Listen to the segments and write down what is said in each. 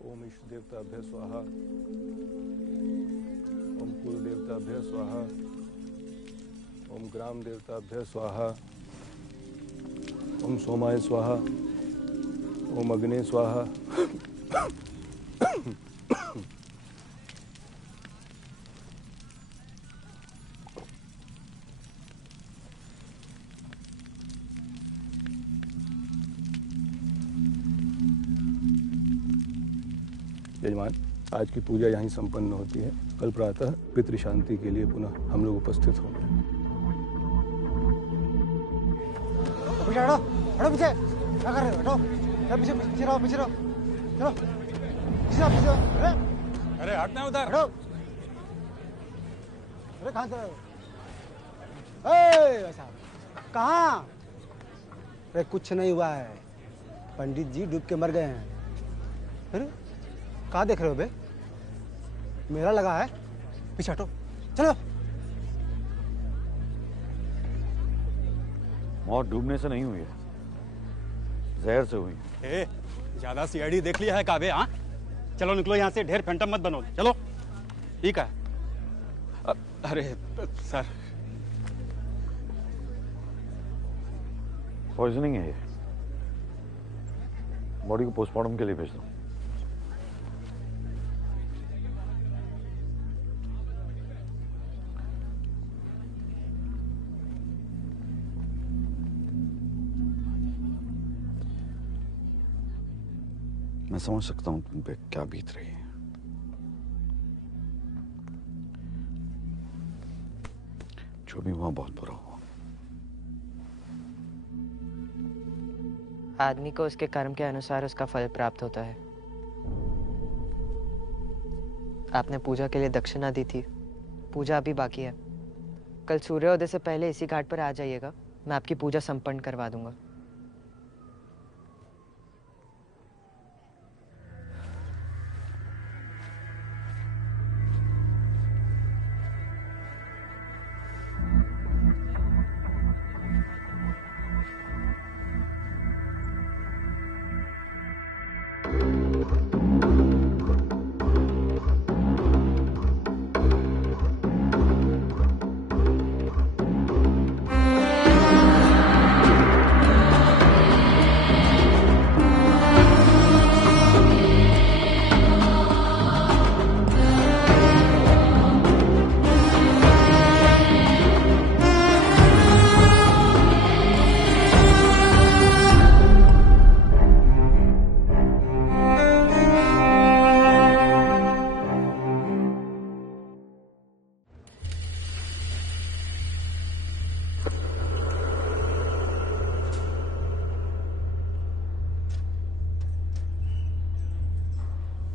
ओम इष्ट देवताभ्य स्वाहा। ओम कुल देवताभ्य स्वाहा। ओम ग्राम देवताभ्य स्वाहा। ओम सोमाय स्वाहा। ओम अग्ने स्वाहा। यजमान, आज की पूजा यहीं संपन्न होती है। कल प्रातः पितृ शांति के लिए पुनः हम लोग उपस्थित होंगे। पीछे हटो, हटो पीछे। क्या कर रहे हो? हटो, पीछे पीछे रहो, पीछे रहो। चलो, पीछे रहो, पीछे रहो। अरे हटना उधर। हटो। अरे कहाँ चल रहे हो? ऐसा कहाँ? अरे कुछ नहीं हुआ है, पंडित जी डूब के मर गए हैं। अरे कहाँ देख रहे हो बे? मेला लगा है, पीछे हटो, चलो। मौत डूबने से नहीं हुई है, जहर से हुई। ज्यादा सीआईडी देख लिया है काबे? हाँ, चलो निकलो यहाँ से, ढेर फैंटम मत बनो। चलो। ठीक है। अरे सर, पॉइजनिंग है ये। बॉडी को पोस्टमार्टम के लिए भेज दो। मैं समझ सकता हूं तुम पे क्या बीत रही है। जो भी हुआ बहुत बुरा हुआ। आदमी को उसके कर्म के अनुसार उसका फल प्राप्त होता है। आपने पूजा के लिए दक्षिणा दी थी, पूजा अभी बाकी है। कल सूर्योदय से पहले इसी घाट पर आ जाइएगा, मैं आपकी पूजा संपन्न करवा दूंगा।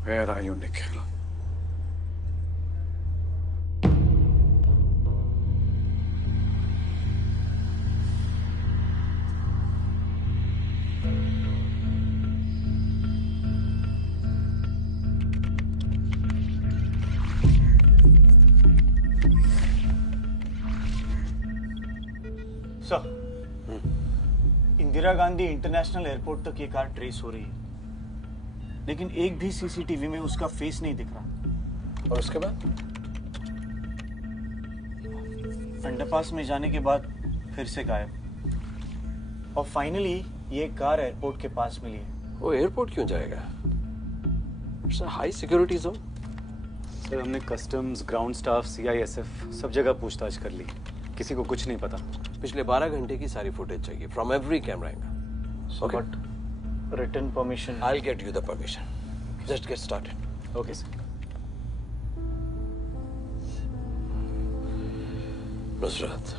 Where are you, Nikhil? Sir, Indira Gandhi international airport तक ये कार ट्रेस हो रही है, लेकिन एक भी सीसीटीवी में उसका फेस नहीं दिख रहा। और उसके बाद? अंडरपास में जाने के बाद फिर से गायब। और फाइनली ये कार एयरपोर्ट के पास मिली है। वो एयरपोर्ट क्यों जाएगा? It's a high security zone. Sir, हमने कस्टम्स, ग्राउंड स्टाफ, सीआईएसएफ सब जगह पूछताछ कर ली, किसी को कुछ नहीं पता। पिछले 12 घंटे की सारी फुटेज चाहिए from every camera angle. So but written permission. I'll get you the permission. Just get started. Okay, sir. Nusrat,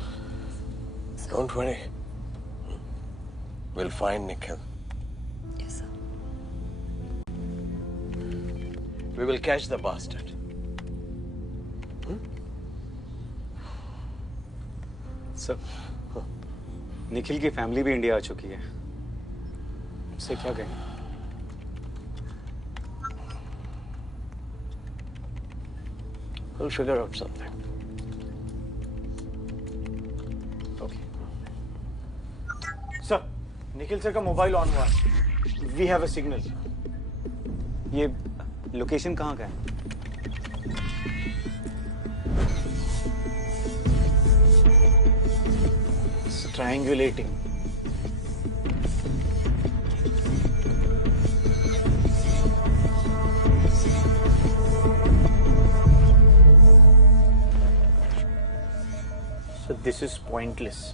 don't worry. We'll find Nikhil. Yes, sir. We will catch the bastard. Sir, Nikhil की family भी India आ चुकी है, उससे क्या कहें? We'll figure out something. Okay. Sir, Nikhil sir का mobile on हुआ है। We have a signal. ये लोकेशन कहाँ का है? Triangulating. So this is pointless.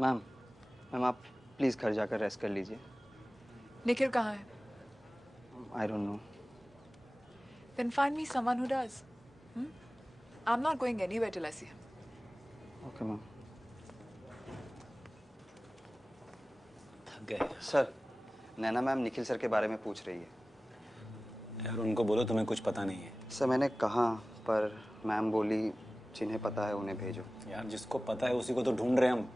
Ma'am आप प्लीज़ घर जाकर रेस्ट कर लीजिए। निखिल कहाँ है? I don't know. Then find me someone who does. I'm not going anywhere till I see him. Okay ma'am. थक गए। सर, नैना मैम निखिल सर के बारे में पूछ रही है। यार उनको बोलो तुम्हें कुछ पता नहीं है। सर मैंने कहा, पर मैम बोली जिन्हें पता है उन्हें भेजो। यार जिसको पता है उसी को तो ढूंढ रहे हम।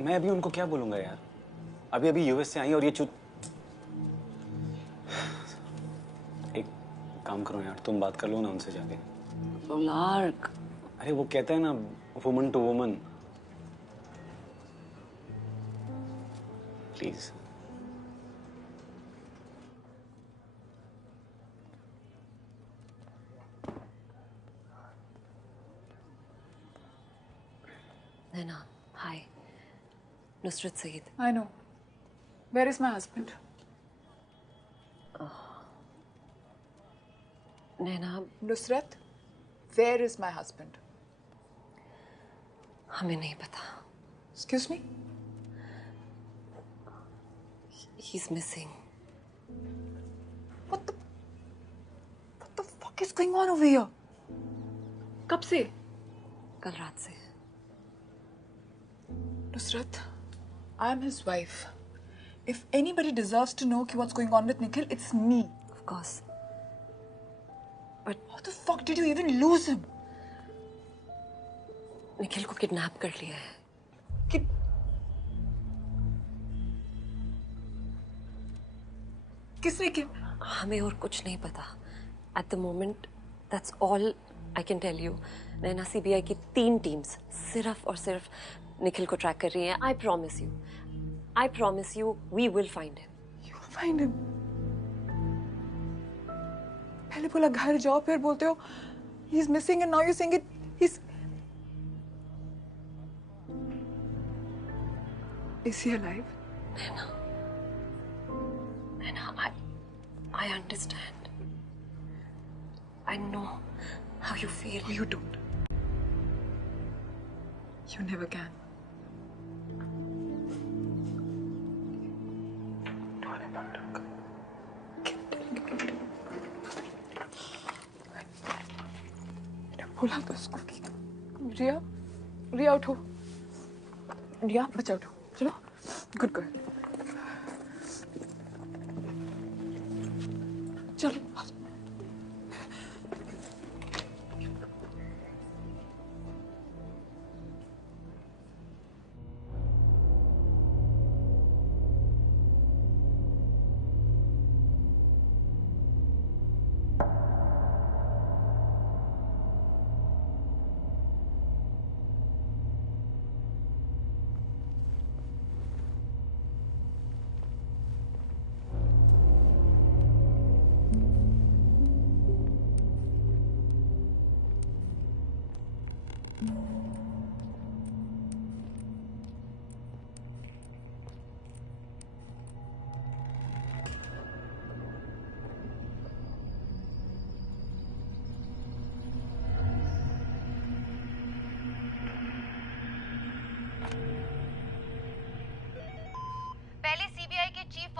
मैं अभी उनको क्या बोलूंगा यार? अभी यूएस से आई और ये एक काम करो यार, तुम बात कर लो ना उनसे जाके। लार्क, अरे वो कहते हैं ना, woman to woman. Please. Naina, hi. Nusrat Saeed. I know. Where is my husband? Naina, Nusrat, where is my husband? हमें नहीं पता. Excuse me? He's missing. What the fuck is going on over here? कब से? कल रात से. Nusrat, I am his wife. If anybody deserves to know what's going on with Nikhil, it's me. Of course. But how the fuck did you even lose him? Nikhil को kidnap कर लिया है. किसने किया? हमें और कुछ नहीं पता. At the moment, that's all I can tell you. Naina CBI की 3 टीम्स सिर्फ और सिर्फ निखिल को ट्रैक कर रही हैं. I promise you, we will find him. You will find him. पहले बोला घर जाओ, फिर बोलते हो he's missing, and now you're saying he's. Is he alive? Naina, I understand. I know how you feel. You don't. You never can. बोला तो उसको कि रिया उठो. रिया बच्चा उठो. चलो. Good girl. चलो.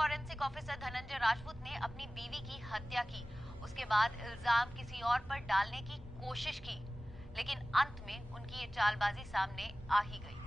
फॉरेंसिक ऑफिसर धनंजय राजपूत ने अपनी बीवी की हत्या की। उसके बाद इल्जाम किसी और पर डालने की कोशिश की, लेकिन अंत में उनकी ये चालबाजी सामने आ ही गई।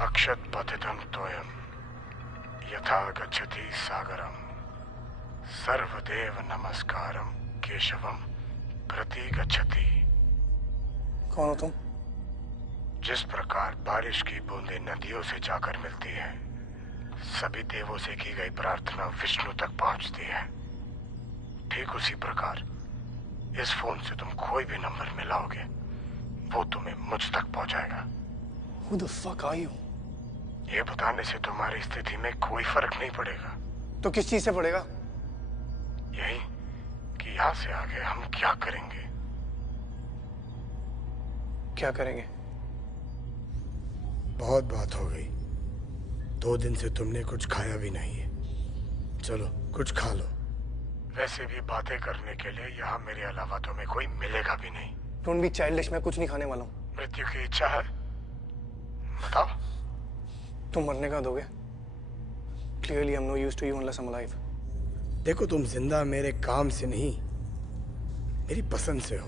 अक्षत पतितं तोयम यथा गच्छति सागरम सर्वदेव नमस्कारम केशवम प्रति गच्छति। कौन हो तुम? जिस प्रकार बारिश की बूंदें नदियों से जाकर मिलती है, सभी देवों से की गई प्रार्थना विष्णु तक पहुंचती है, ठीक उसी प्रकार इस फोन से तुम कोई भी नंबर मिलाओगे वो तुम्हें मुझ तक पहुंचाएगा। Who the fuck are you? ये बताने से तुम्हारी स्थिति में कोई फर्क नहीं पड़ेगा। तो किस चीज से पड़ेगा? यही कि यहाँ से आगे हम क्या करेंगे। क्या करेंगे? बहुत बात हो गई। 2 दिन से तुमने कुछ खाया भी नहीं है। चलो कुछ खा लो। वैसे भी बातें करने के लिए यहाँ मेरे अलावा तुम्हें कोई मिलेगा भी नहीं। डोंट बी चाइल्डिश, मैं कुछ नहीं खाने वाला हूँ। मृत्यु की इच्छा है? बताओ। तुम मरने का दोगे? Clearly I'm no use to you unless I'm alive. देखो तुम जिंदा मेरे काम से नहीं, मेरी पसंद से हो।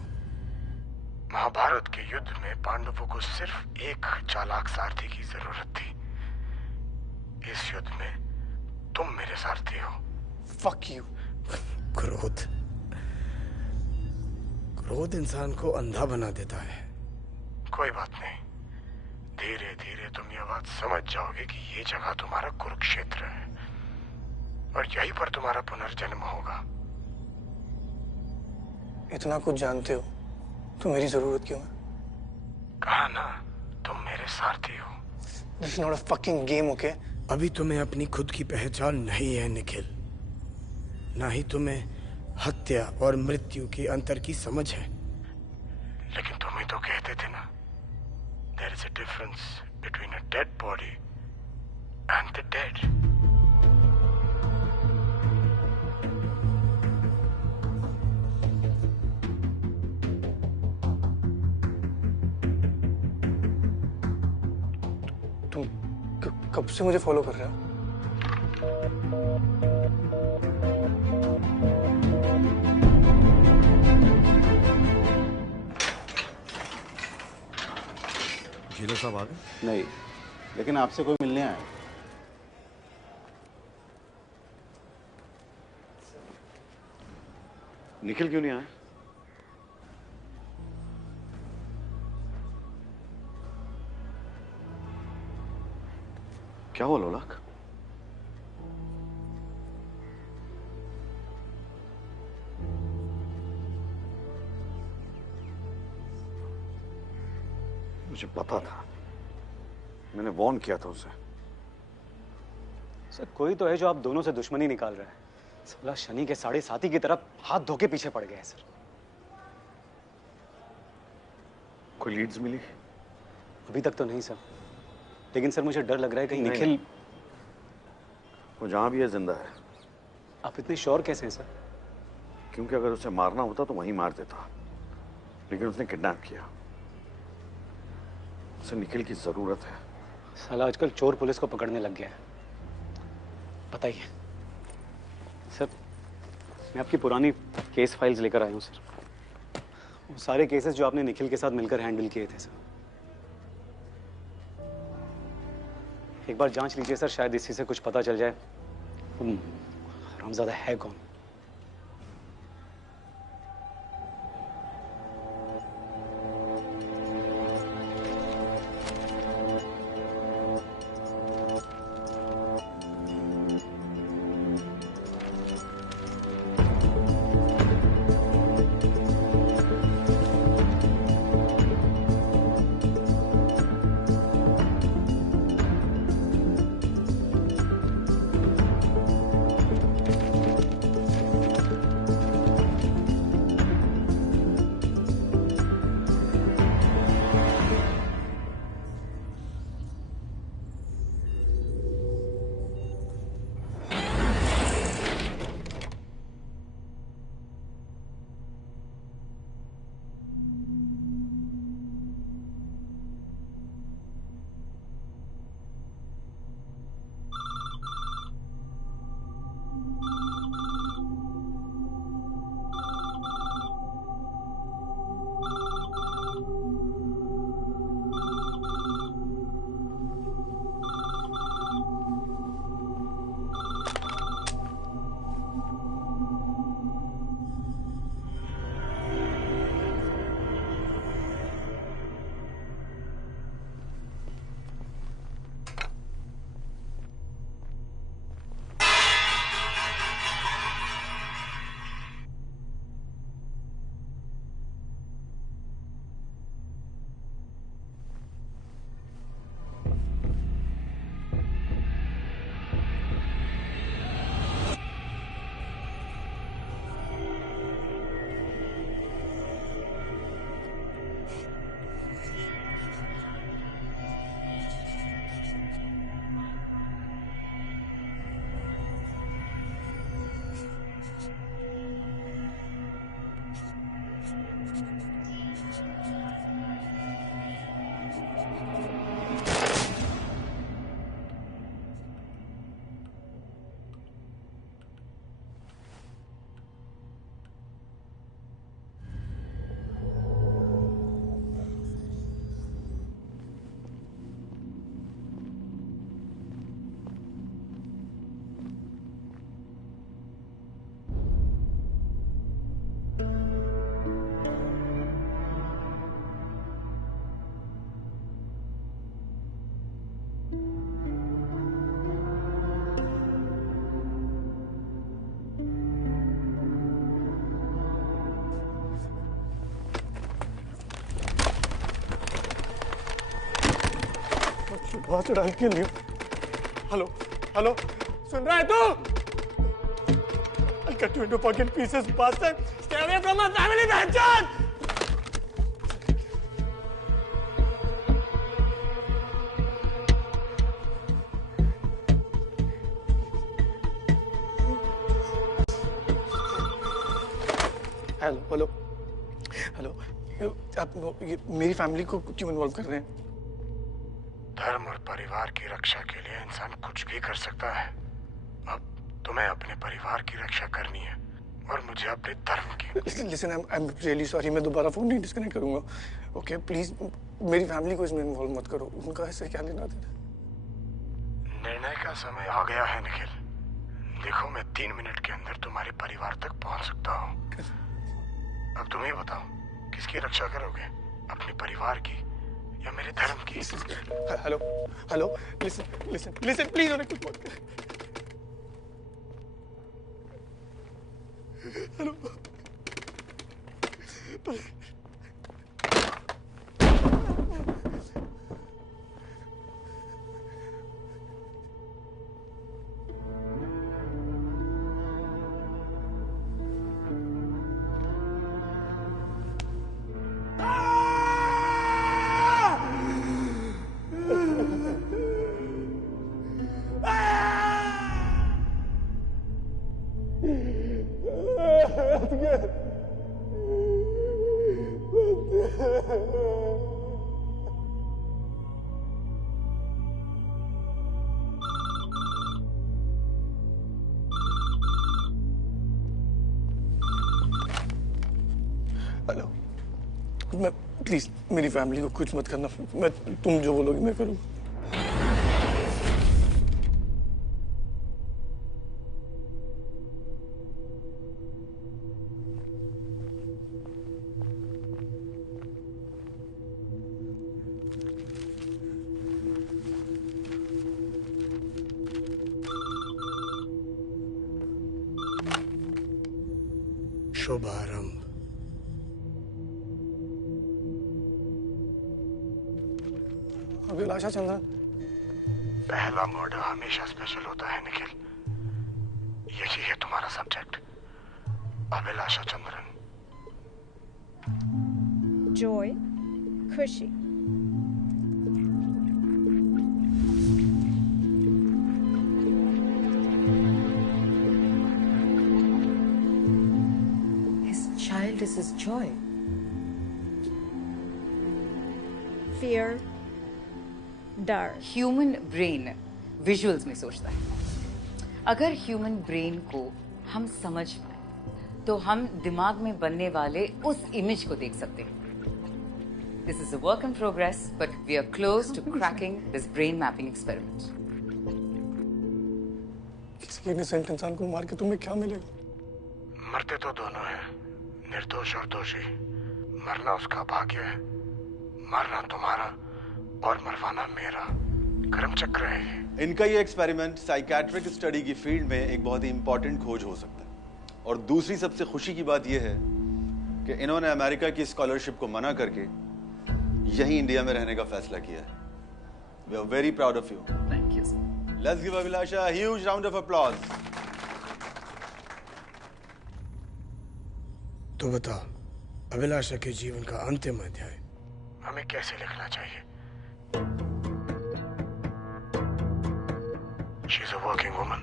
महाभारत के युद्ध में पांडवों को सिर्फ एक चालाक सारथी की जरूरत थी। इस युद्ध में तुम मेरे सारथी हो। Fuck you. क्रोध इंसान को अंधा बना देता है। कोई बात नहीं, धीरे धीरे तुम ये बात समझ जाओगे कि ये जगह तुम्हारा कुरुक्षेत्र है और यहीं पर तुम्हारा पुनर्जन्म होगा। इतना कुछ जानते हो तो मेरी जरूरत क्यों है? कहा ना, तुम मेरे सारथी हो। This is not a fucking game, okay? अभी तुम्हें अपनी खुद की पहचान नहीं है निखिल, ना ही तुम्हें हत्या और मृत्यु के अंतर की समझ है। लेकिन तुम ही तो कहते थे ना, there is a difference between a dead body and the dead. तुम कब से मुझे फॉलो कर रहे हो? झीलो साहब आ गए? नहीं, लेकिन आपसे कोई मिलने आया। निखिल क्यों नहीं आया? क्या हुआ लोलाक? मुझे पता था, मैंने वॉर्न किया था उसे। सर कोई तो है जो आप दोनों से दुश्मनी निकाल रहा है। साला शनि के 7.5 की तरफ हाथ धो के पीछे पड़ गया है सर। कोई लीड्स मिली? अभी तक तो नहीं सर, लेकिन सर मुझे डर लग रहा है कहीं निखिल। वो जहां भी है जिंदा है। आप इतने श्योर कैसे हैं सर? क्योंकि अगर उसे मारना होता तो वहीं मार देता, लेकिन उसने किडनैप किया। उसे निखिल की जरूरत है। साला आजकल चोर पुलिस को पकड़ने लग गया है। बताइए सर, मैं आपकी पुरानी केस फाइल्स लेकर आया हूँ सर। वो सारे केसेस जो आपने निखिल के साथ मिलकर हैंडल किए थे सर। एक बार जांच लीजिए सर, शायद इसी से कुछ पता चल जाए हरामजादा है कौन। आवाज डाल के लियो। हेलो हेलो, सुन रहा है तू? I'll cut you into fucking pieces, bastard. Stay away from my family, bastard. Hello hello hello, आप मेरी फैमिली को क्यों इन्वॉल्व कर रहे हैं? धर्म और परिवार की रक्षा के लिए इंसान कुछ भी कर सकता है। अब तुम्हें अपने परिवार की रक्षा करनी है और मुझे अपने धर्म की। Listen, I am really sorry, मैं दोबारा फोन नहीं डिस्कनेक्ट करूंगा। ओके प्लीज, मेरी फैमिली को इसमें इन्वॉल्व मत करो, उनका ऐसे क्या लेना देना। निर्णय का समय आ गया है निखिल। देखो, मैं 3 मिनट के अंदर तुम्हारे परिवार तक पहुंच सकता हूँ। अब तुम ही बताओ, किसकी रक्षा करोगे, अपने परिवार की या मेरे धर्म की? Hello hello, listen listen listen please, उन्हें कुछ मत। हेलो हेलो, मैं प्लीज मेरी फैमिली को कुछ मत करना। मैं तुम जो बोलोगे मैं करूँगा। शुभारंभ। अभिलाषा चंद्रन। पहला मर्डर हमेशा स्पेशल होता है निखिल। यही है तुम्हारा सब्जेक्ट, अभिलाषा चंद्रन। जॉय, खुशी। His child is his joy. Fear, डर। ह्यूमन ब्रेन विजुअल्स में सोचता है। अगर ह्यूमन ब्रेन को हम समझ पाए तो हम दिमाग में बनने वाले उस इमेज को देख सकते हैं। This is a work in progress, but we are close to cracking this brain mapping experiment. किसी इनोसेंट इंसान को मार के तुम्हें क्या मिलेगा? मरते तो दोनों हैं, निर्दोष और दोषी। मरना उसका भाग्य है, मरना तुम्हारा और मरवाना मेरा। कर्म चक्र है ये। इनका ये एक्सपेरिमेंट साइकेट्रिक स्टडी की फील्ड में एक बहुत ही इंपॉर्टेंट खोज हो सकता है। और दूसरी सबसे खुशी की बात यह है कि इन्होंने अमेरिका की स्कॉलरशिप को मना करके यहीं इंडिया में रहने का फैसला किया है। We are very proud of you. Thank you sir. Let's give Abhilasha a huge round of applause। तो बताओ, अभिलाषा के जीवन का अंतिम अध्याय हमें कैसे लिखना चाहिए? She is a working woman।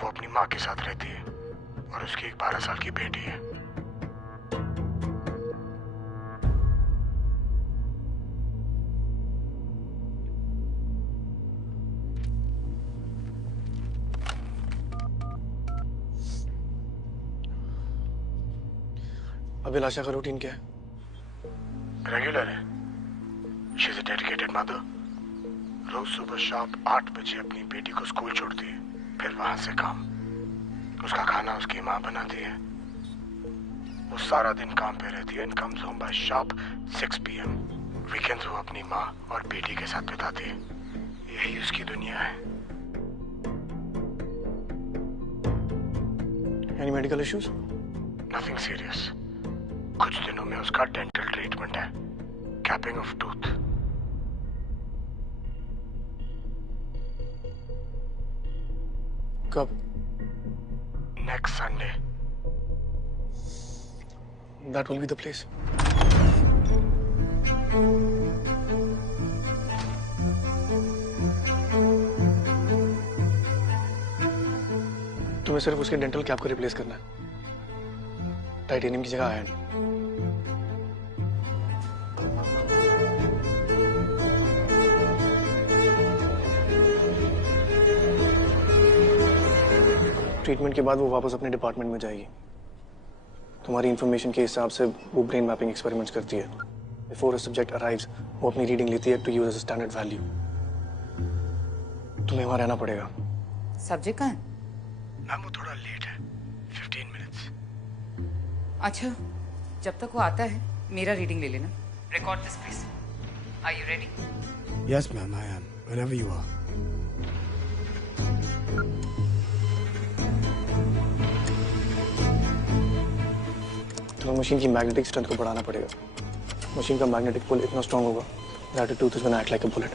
वो अपनी माँ के साथ रहती है और उसकी एक 12 साल की बेटी है। अभिलाषा का रूटीन क्या है? रेगुलर है। She is a dedicated mother। रोज सुबह शार्प 8 बजे अपनी बेटी को स्कूल छोड़ती है, फिर वहां से काम। उसका खाना उसकी माँ बनाती है। वो सारा दिन काम पे रहती है and comes home bye sharp 6 PM। Weekends वो अपनी माँ और बेटी के साथ बिताती है। यही उसकी दुनिया है। Any medical issues? Nothing serious. कुछ दिनों में उसका डेंटल ट्रीटमेंट है, कैपिंग ऑफ टूथ। कब? Next Sunday. That will be the place. तुम्हें सिर्फ उसके डेंटल कैप को रिप्लेस करना है, टाइटेनियम की जगह आयरन। ट्रीटमेंट के बाद वो वापस अपने डिपार्टमेंट में जाएगी। तुम्हारी इंफॉर्मेशन के हिसाब से वो ब्रेन मैपिंग एक्सपेरिमेंट्स करती है। बिफोर अ सब्जेक्ट अराइव्स वो अपनी रीडिंग लेती है to use as a standard value. तुम्हें वहां रहना पड़ेगा। सब्जेक्ट कहाँ है? मैम वो थोड़ा लेट है, 15 मिनट्स। अच्छा, जब तक वो आता है मेरा रीडिंग ले लेना। Record this please. Are you ready? Yes, ma'am, I am. Whenever you are. तुम्हें मशीन की मैग्नेटिक स्ट्रेंथ को बढ़ाना पड़ेगा। मशीन का मैग्नेटिक पुल इतना स्ट्रांग होगा that the tooth is going to act like a bullet.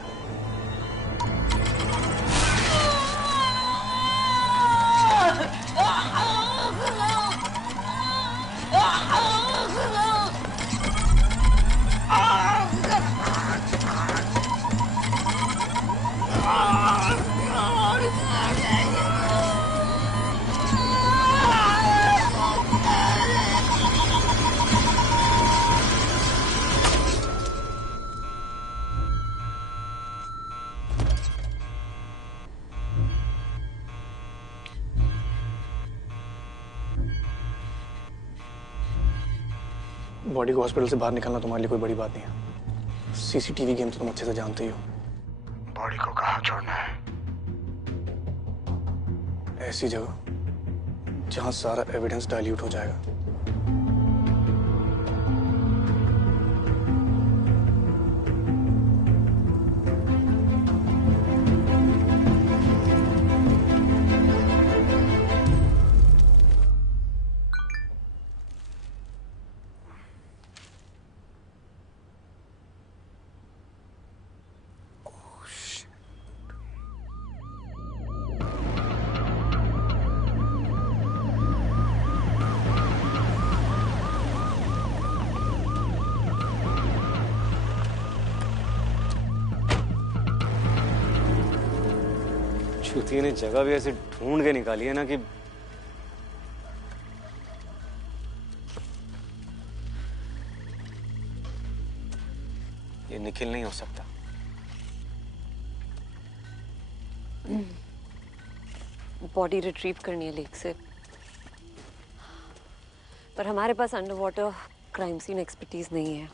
Body को हॉस्पिटल से बाहर निकालना तुम्हारे लिए कोई बड़ी बात नहीं है। सीसीटीवी गेम तो तुम अच्छे से जानते ही हो। बॉडी को कहाँ छोड़ना है? ऐसी जगह जहां सारा एविडेंस डाइल्यूट हो जाएगा। चूतिए ने जगह भी ऐसे ढूंढ के निकाली है ना कि ये निखिल नहीं हो सकता। बॉडी रिट्रीव करनी है लेक से, पर हमारे पास under water crime scene expertise नहीं है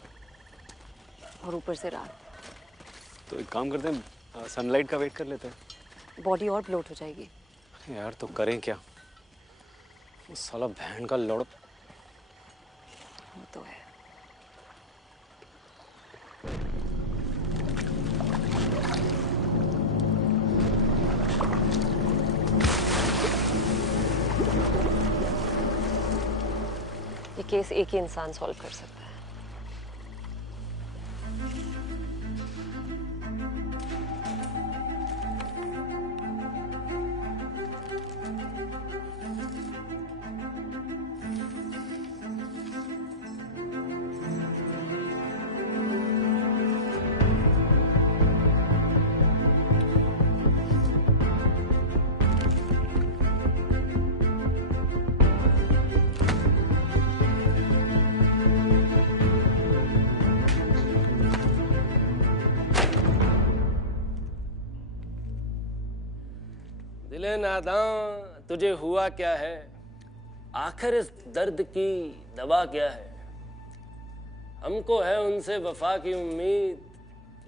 और ऊपर से रात। तो एक काम करते हैं, सनलाइट का वेट कर लेते हैं। बॉडी और ब्लोट हो जाएगी। यार तो करें क्या? वो साला बहन का लड़ वो तो है। ये केस एक ही इंसान सॉल्व कर सकता है। दिले नादां तुझे हुआ क्या है, आखिर इस दर्द की दवा क्या है। हमको है उनसे वफा की उम्मीद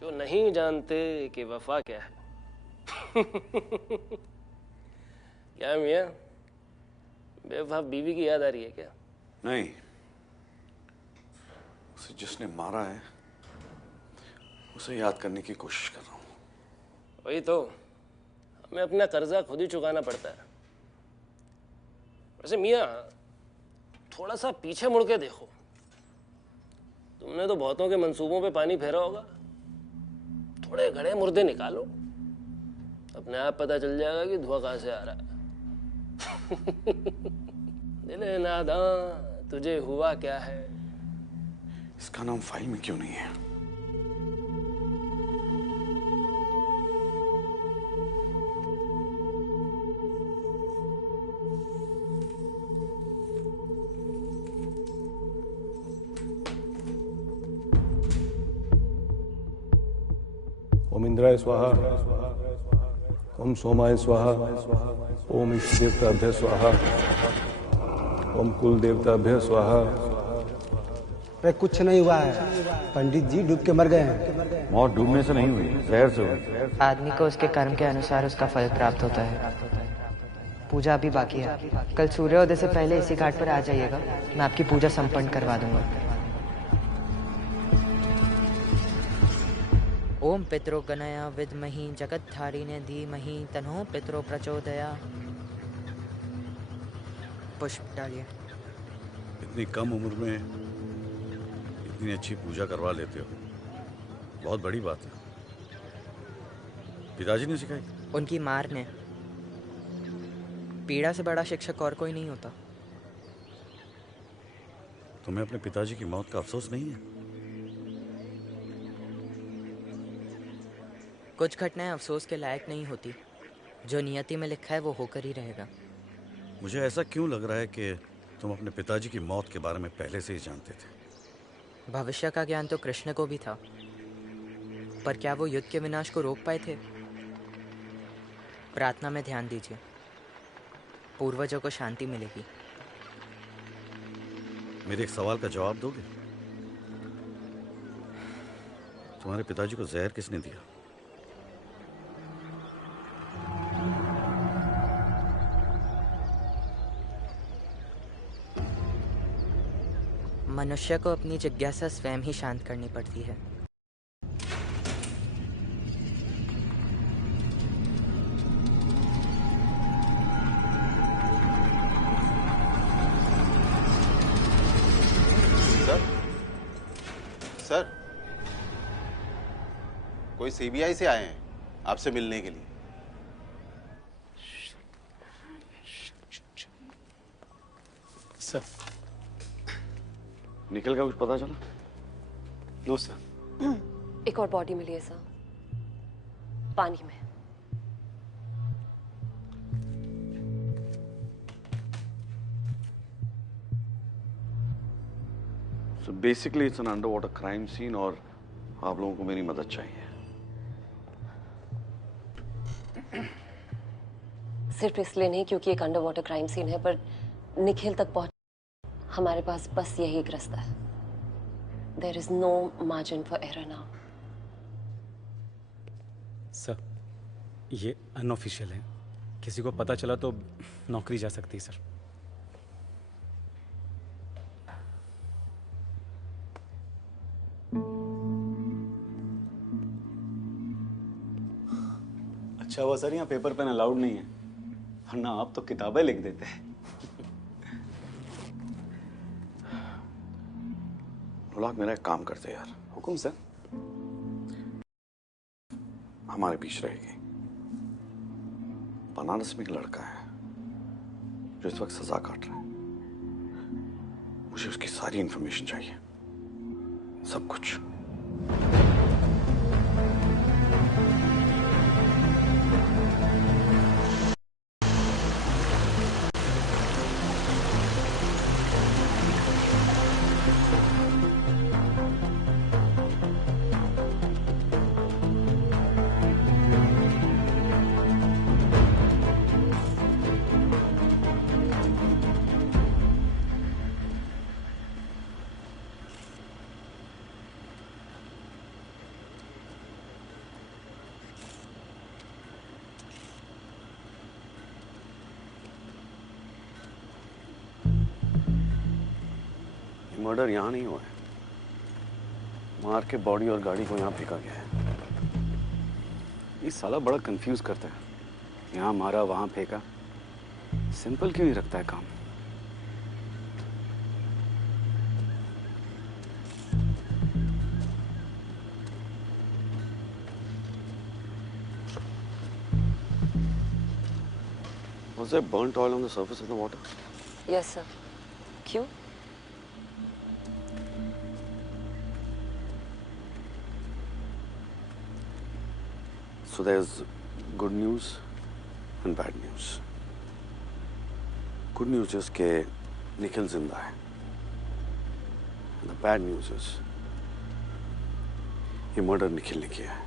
जो नहीं जानते कि वफा क्या है। क्या मियां, बेवफा बीवी की याद आ रही है क्या? नहीं, उसे जिसने मारा है उसे याद करने की कोशिश कर रहा हूँ। वही तो, हमें अपना कर्जा खुद ही चुकाना पड़ता है। वैसे मियां, थोड़ा सा पीछे मुड़ के देखो। तुमने तो बहुतों के मंसूबों पे पानी फेरा होगा। थोड़े घड़े मुर्दे निकालो, अपने आप पता चल जाएगा कि धुआं कहां से आ रहा है। दिले नादां तुझे हुआ क्या है? इसका नाम फाइल में क्यों नहीं है? ओम इंद्राय स्वाहा, ओम सोमाय स्वाहा, ओम इष्ट देवताभ्य स्वाहा, ओम कुल देवताभ्य स्वाहा। अरे कुछ नहीं हुआ है, पंडित जी डूब के मर गए हैं। मौत डूबने से नहीं हुई, जहर से हुई। आदमी को उसके कर्म के अनुसार उसका फल प्राप्त होता है। पूजा अभी बाकी है। कल सूर्योदय से पहले इसी घाट पर आ जाइएगा, मैं आपकी पूजा संपन्न करवा दूंगा। ओम पितरो गणया विद्महि जगद्धारिणे धीमहि तन्नो पितरो प्रचोदया। पुष्प डालिए। इतनी कम उम्र में इतनी अच्छी पूजा करवा लेते हो, बहुत बड़ी बात है। पिताजी ने सिखाई? उनकी मार ने। पीड़ा से बड़ा शिक्षक और कोई नहीं होता। तुम्हें अपने पिताजी की मौत का अफसोस नहीं है? कुछ घटनाएं अफसोस के लायक नहीं होती। जो नियति में लिखा है वो होकर ही रहेगा। मुझे ऐसा क्यों लग रहा है कि तुम अपने पिताजी की मौत के बारे में पहले से ही जानते थे? भविष्य का ज्ञान तो कृष्ण को भी था, पर क्या वो युद्ध के विनाश को रोक पाए थे? प्रार्थना में ध्यान दीजिए, पूर्वजों को शांति मिलेगी। मेरे एक सवाल का जवाब दोगे? तुम्हारे पिताजी को जहर किसने दिया? मनुष्य को अपनी जिज्ञासा स्वयं ही शांत करनी पड़ती है। सर, कोई सीबीआई से आए हैं आपसे मिलने के लिए। सर, निखिल का कुछ पता चला? No sir. एक और बॉडी मिली है सर, पानी में। So basically it's an underwater crime scene और आप लोगों को मेरी मदद चाहिए। सिर्फ इसलिए नहीं क्योंकि एक अंडर वाटर क्राइम सीन है, पर निखिल तक पहुंच हमारे पास बस यही एक रास्ता है। There is no margin for error now. Sir, ये अनऑफिशियल है, किसी को पता चला तो नौकरी जा सकती है सर। अच्छा हुआ सर यहाँ पेपर पेन अलाउड नहीं है, वरना आप तो किताबें लिख देते हैं। अनुराग, मेरा एक काम करते यार। हुकुम सर। हमारे बीच रहेगी। बनारस में एक लड़का है जो इस वक्त सजा काट रहा है। मुझे उसकी सारी इंफॉर्मेशन चाहिए, सब कुछ। मर्डर यहाँ नहीं हुआ है, मार के बॉडी और गाड़ी को यहाँ फेंका गया है। ये साला बड़ा कंफ्यूज करता है, यहाँ मारा वहां फेंका। सिंपल क्यों नहीं रखता है काम? Was there burnt oil on the surface of the water? Yes, sir. क्यों? So there's good news and bad news. Good news is कि निखिल जिंदा है. And the bad news is ये मर्डर निखिल ने किया है.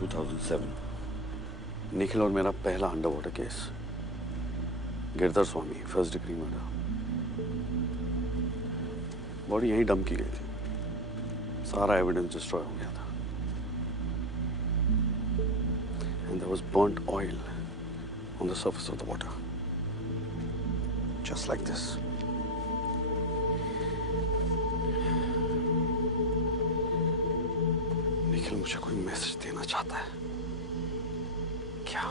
2007 निखिल और मेरा पहला अंडरवाटर केस. गिरधर स्वामी, फर्स्ट डिग्री मर्डर. बॉडी यहीं डंप की गई थी. सारा एविडेंस डिस्ट्रॉय हो गया था. And there was burnt oil on the surface of the water. Just like this. Nikhil मुझे कोई मैसेज देना चाहता है. क्या?